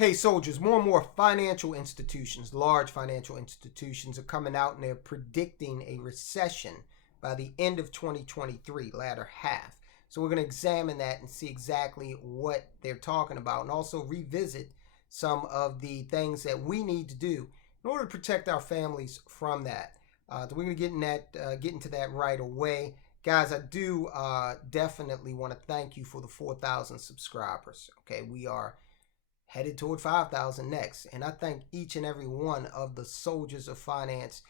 Hey soldiers, more and more financial institutions, large financial institutions are coming out and they're predicting a recession by the end of 2023, latter half. So we're going to examine that and see exactly what they're talking about and also revisit some of the things that we need to do in order to protect our families from that. So we're going to get into that right away. Guys, I do definitely want to thank you for the 4,000 subscribers. Okay, we are headed toward 5,000 next. And I thank each and every one of the soldiers of finance,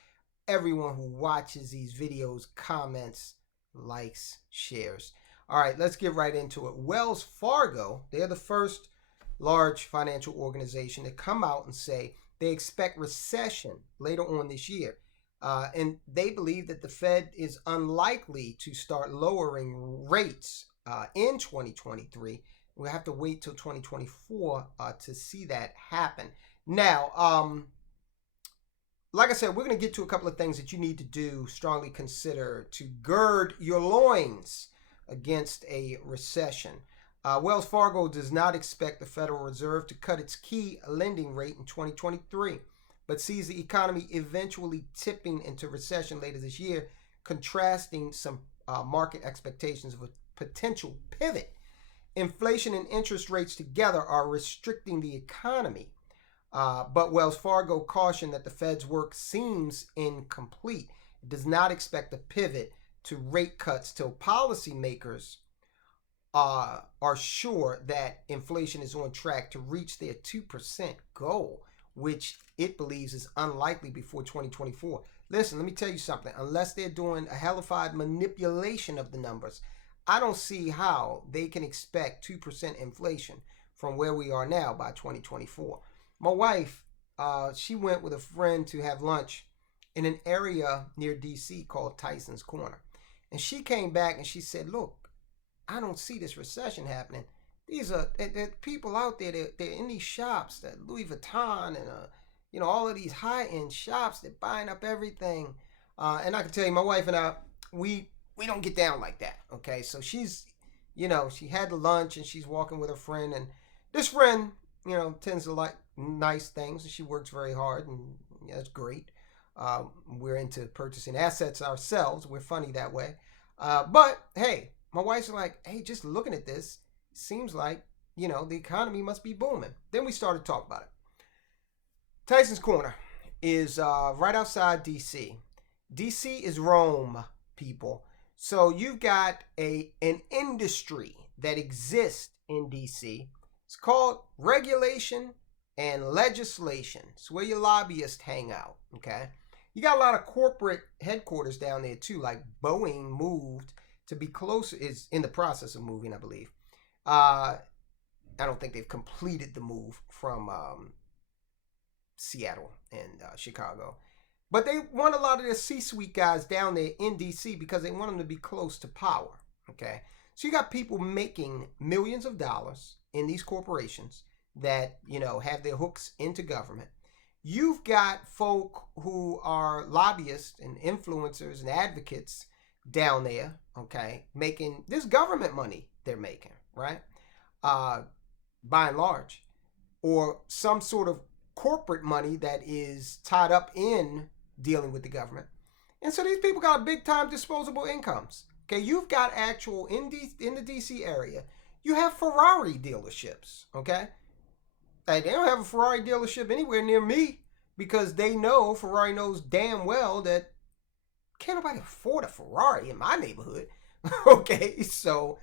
everyone who watches these videos, comments, likes, shares. All right, let's get right into it. Wells Fargo, they're the first large financial organization to come out and say they expect recession later on this year. And they believe that the Fed is unlikely to start lowering rates in 2023. We'll have to wait till 2024 to see that happen. Now, like I said, we're going to get to a couple of things that you need to do, strongly consider to gird your loins against a recession. Wells Fargo does not expect the Federal Reserve to cut its key lending rate in 2023, but sees the economy eventually tipping into recession later this year, contrasting some market expectations of a potential pivot. Inflation and interest rates together are restricting the economy. But Wells Fargo cautioned that the Fed's work seems incomplete. It does not expect a pivot to rate cuts till policymakers are sure that inflation is on track to reach their 2% goal, which it believes is unlikely before 2024. Listen, let me tell you something. Unless they're doing a hellified manipulation of the numbers, I don't see how they can expect 2% inflation from where we are now by 2024. My wife, she went with a friend to have lunch in an area near DC called Tyson's Corner. And she came back and she said, look, I don't see this recession happening. These are people out there, they're in these shops, that Louis Vuitton and all of these high-end shops, they're buying up everything. And I can tell you, my wife and I, we don't get down like that, okay? So she's, she had the lunch and she's walking with her friend. And this friend, tends to like nice things. And she works very hard and that's great. We're into purchasing assets ourselves. We're funny that way. But, hey, my wife's like, hey, just looking at this, seems like, the economy must be booming. Then we started talking about it. Tyson's Corner is right outside D.C. D.C. is Rome, people. So you've got an industry that exists in DC. It's called regulation and legislation. It's where your lobbyists hang out, okay? You got a lot of corporate headquarters down there too, like Boeing moved to be closer, is in the process of moving, I believe. I don't think they've completed the move from Seattle and Chicago. But they want a lot of their C-suite guys down there in D.C. because they want them to be close to power, okay? So you got people making millions of dollars in these corporations that, have their hooks into government. You've got folk who are lobbyists and influencers and advocates down there, okay, making this government money they're making, right? By and large. Or some sort of corporate money that is tied up in dealing with the government. And so these people got big time disposable incomes. Okay, you've got actual in the DC area, you have Ferrari dealerships, okay? Like, they don't have a Ferrari dealership anywhere near me because Ferrari knows damn well that can't nobody afford a Ferrari in my neighborhood. Okay, so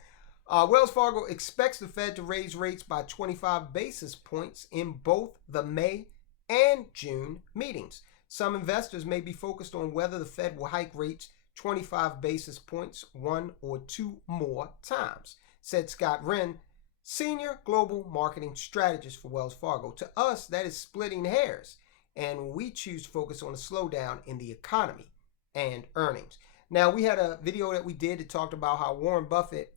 Wells Fargo expects the Fed to raise rates by 25 basis points in both the May and June meetings. Some investors may be focused on whether the Fed will hike rates 25 basis points one or two more times, said Scott Wren, Senior Global Marketing Strategist for Wells Fargo. To us, that is splitting hairs, and we choose to focus on a slowdown in the economy and earnings. Now, we had a video that we did that talked about how Warren Buffett,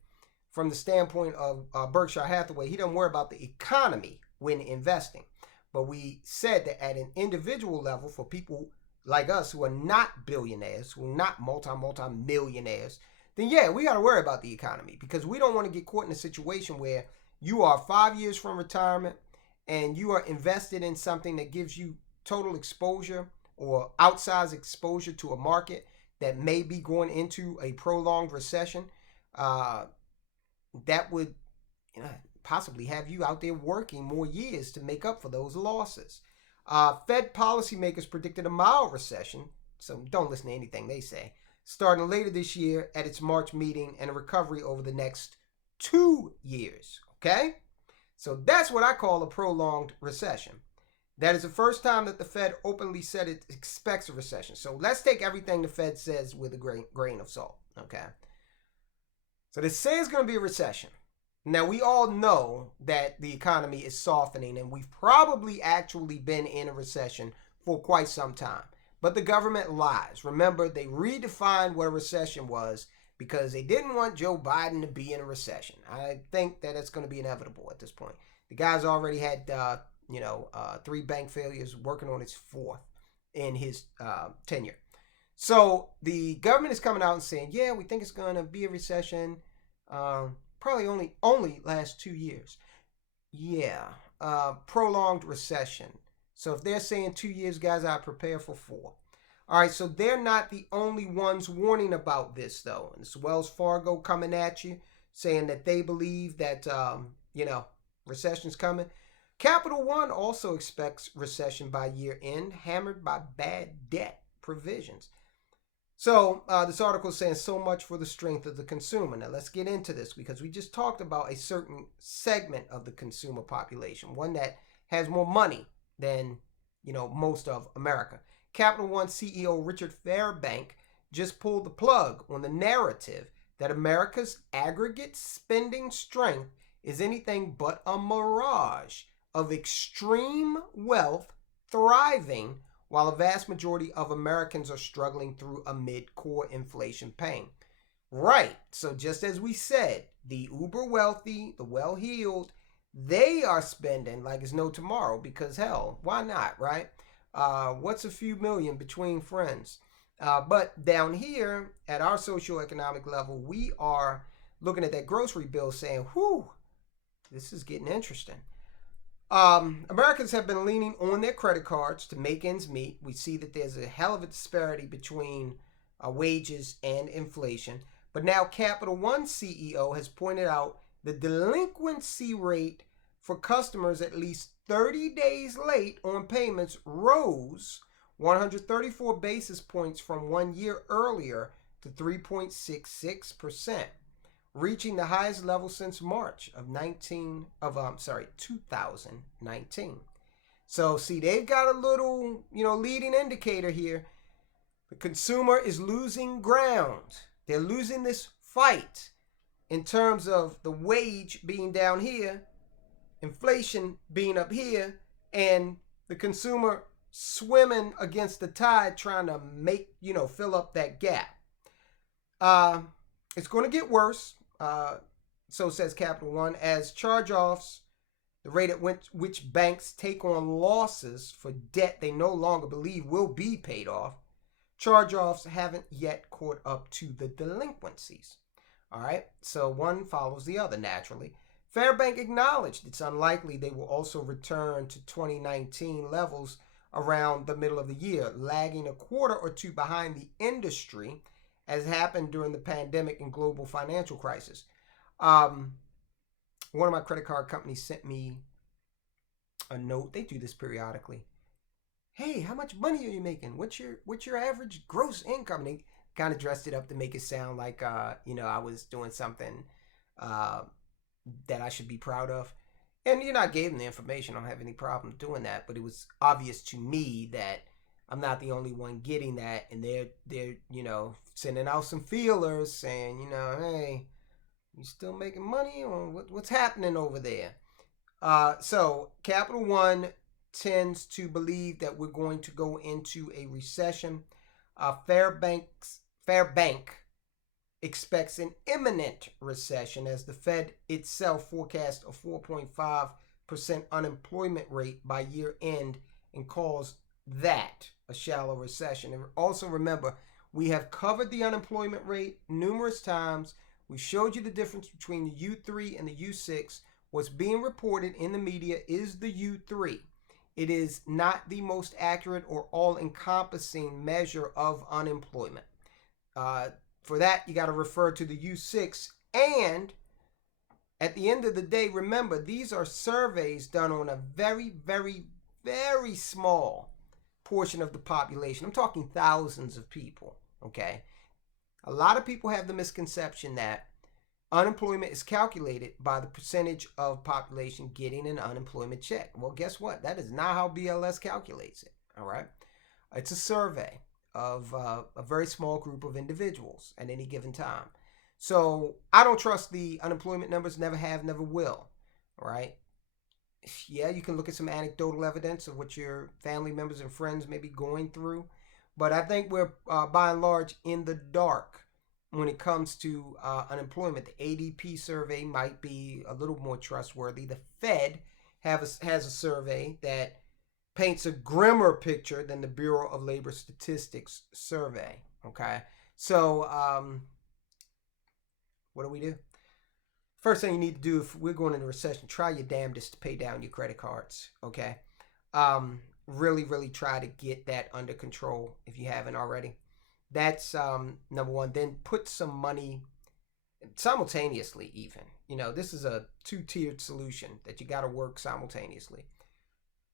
from the standpoint of Berkshire Hathaway, he doesn't worry about the economy when investing. But we said that at an individual level, for people like us who are not billionaires, who are not multi-millionaires, then yeah, we got to worry about the economy because we don't want to get caught in a situation where you are 5 years from retirement and you are invested in something that gives you total exposure or outsized exposure to a market that may be going into a prolonged recession, uh, that would, you know, possibly have you out there working more years to make up for those losses. Fed policymakers predicted a mild recession, so don't listen to anything they say, starting later this year at its March meeting, and a recovery over the next 2 years. Okay? So that's what I call a prolonged recession. That is the first time that the Fed openly said it expects a recession. So let's take everything the Fed says with a grain of salt. Okay? So they say it's going to be a recession. Now, we all know that the economy is softening, and we've probably actually been in a recession for quite some time. But the government lies. Remember, they redefined what a recession was because they didn't want Joe Biden to be in a recession. I think that it's going to be inevitable at this point. The guy's already had, 3 bank failures, working on his 4th in his tenure. So the government is coming out and saying, yeah, we think it's going to be a recession. Probably only last 2 years. Yeah, prolonged recession. So if they're saying 2 years, guys, I prepare for 4. All right, so they're not the only ones warning about this, though. And it's Wells Fargo coming at you, saying that they believe that, recession's coming. Capital One also expects recession by year end, hammered by bad debt provisions. So this article is saying so much for the strength of the consumer. Now let's get into this because we just talked about a certain segment of the consumer population, one that has more money than, most of America. Capital One CEO Richard Fairbank just pulled the plug on the narrative that America's aggregate spending strength is anything but a mirage of extreme wealth thriving, while a vast majority of Americans are struggling through amid core inflation pain. Right, so just as we said, the uber wealthy, the well-heeled, they are spending like it's no tomorrow because, hell, why not, right? What's a few million between friends? But down here at our socioeconomic level, we are looking at that grocery bill saying, whew, this is getting interesting. Americans have been leaning on their credit cards to make ends meet. We see that there's a hell of a disparity between wages and inflation. But now Capital One CEO has pointed out the delinquency rate for customers at least 30 days late on payments rose 134 basis points from 1 year earlier to 3.66%. Reaching the highest level since March of 2019. So see, they've got a little, leading indicator here. The consumer is losing ground. They're losing this fight in terms of the wage being down here, inflation being up here, and the consumer swimming against the tide trying to make, fill up that gap. It's going to get worse. So says Capital One, as charge-offs, the rate at which banks take on losses for debt they no longer believe will be paid off, charge-offs haven't yet caught up to the delinquencies. All right, so one follows the other naturally. Fairbank acknowledged it's unlikely they will also return to 2019 levels around the middle of the year, lagging a quarter or two behind the industry, as happened during the pandemic and global financial crisis. One of my credit card companies sent me a note. They do this periodically. Hey, how much money are you making? What's your average gross income? And they kind of dressed it up to make it sound like I was doing something that I should be proud of. And I gave them the information. I don't have any problem doing that. But it was obvious to me that I'm not the only one getting that, and they're sending out some feelers saying, hey, you still making money, or what's happening over there? So Capital One tends to believe that we're going to go into a recession. Fairbank expects an imminent recession as the Fed itself forecasts a 4.5% unemployment rate by year end and calls that a shallow recession. And also remember, we have covered the unemployment rate numerous times. We showed you the difference between the U3 and the U6. What's being reported in the media is the U3. It is not the most accurate or all-encompassing measure of unemployment. For that, you got to refer to the U6. And at the end of the day, remember, these are surveys done on a very, very, very small portion of the population. I'm talking thousands of people, okay? A lot of people have the misconception that unemployment is calculated by the percentage of population getting an unemployment check. Well, guess what? That is not how BLS calculates it, all right? It's a survey of a very small group of individuals at any given time. So I don't trust the unemployment numbers, never have, never will, all right? Yeah, you can look at some anecdotal evidence of what your family members and friends may be going through, but I think we're by and large in the dark when it comes to unemployment. The ADP survey might be a little more trustworthy. The Fed has a survey that paints a grimmer picture than the Bureau of Labor Statistics survey. Okay, so what do? First thing you need to do if we're going into recession, try your damnedest to pay down your credit cards. Okay, really, really try to get that under control if you haven't already. That's number one. Then put some money simultaneously, even. You know, this is a two-tiered solution that you got to work simultaneously.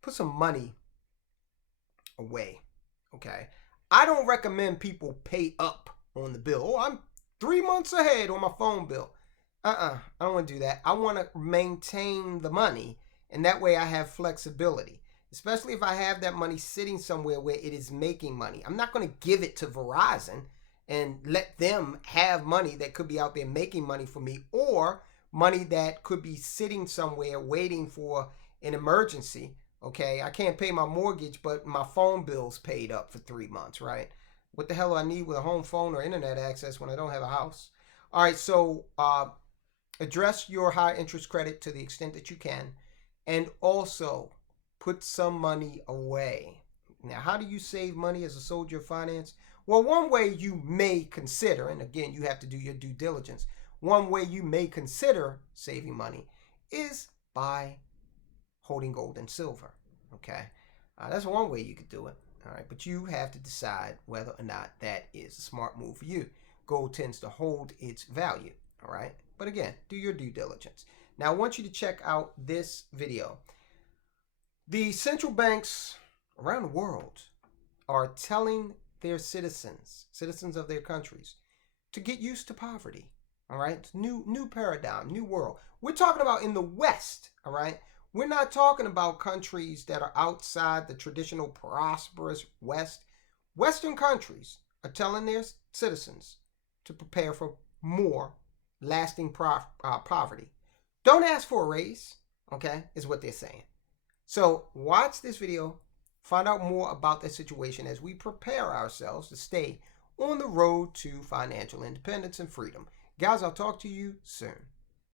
Put some money away, okay? I don't recommend people pay up on the bill. Oh, I'm 3 months ahead on my phone bill. I don't want to do that. I want to maintain the money, and that way I have flexibility. Especially if I have that money sitting somewhere where it is making money. I'm not going to give it to Verizon and let them have money that could be out there making money for me, or money that could be sitting somewhere waiting for an emergency. Okay, I can't pay my mortgage, but my phone bill's paid up for 3 months, right? What the hell do I need with a home phone or internet access when I don't have a house? All right, so address your high interest credit to the extent that you can, and also put some money away. Now, how do you save money as a soldier of finance? Well, one way you may consider, and again, you have to do your due diligence, one way you may consider saving money is by holding gold and silver, okay? That's one way you could do it, all right? But you have to decide whether or not that is a smart move for you. Gold tends to hold its value, all right? But again, do your due diligence. Now, I want you to check out this video. The central banks around the world are telling their citizens of their countries, to get used to poverty. All right, new paradigm, new world. We're talking about in the West. All right, we're not talking about countries that are outside the traditional prosperous West. Western countries are telling their citizens to prepare for more lasting poverty. Don't ask for a raise. Okay, is what they're saying. So watch this video, find out more about the situation as we prepare ourselves to stay on the road to financial independence and freedom. Guys, I'll talk to you soon.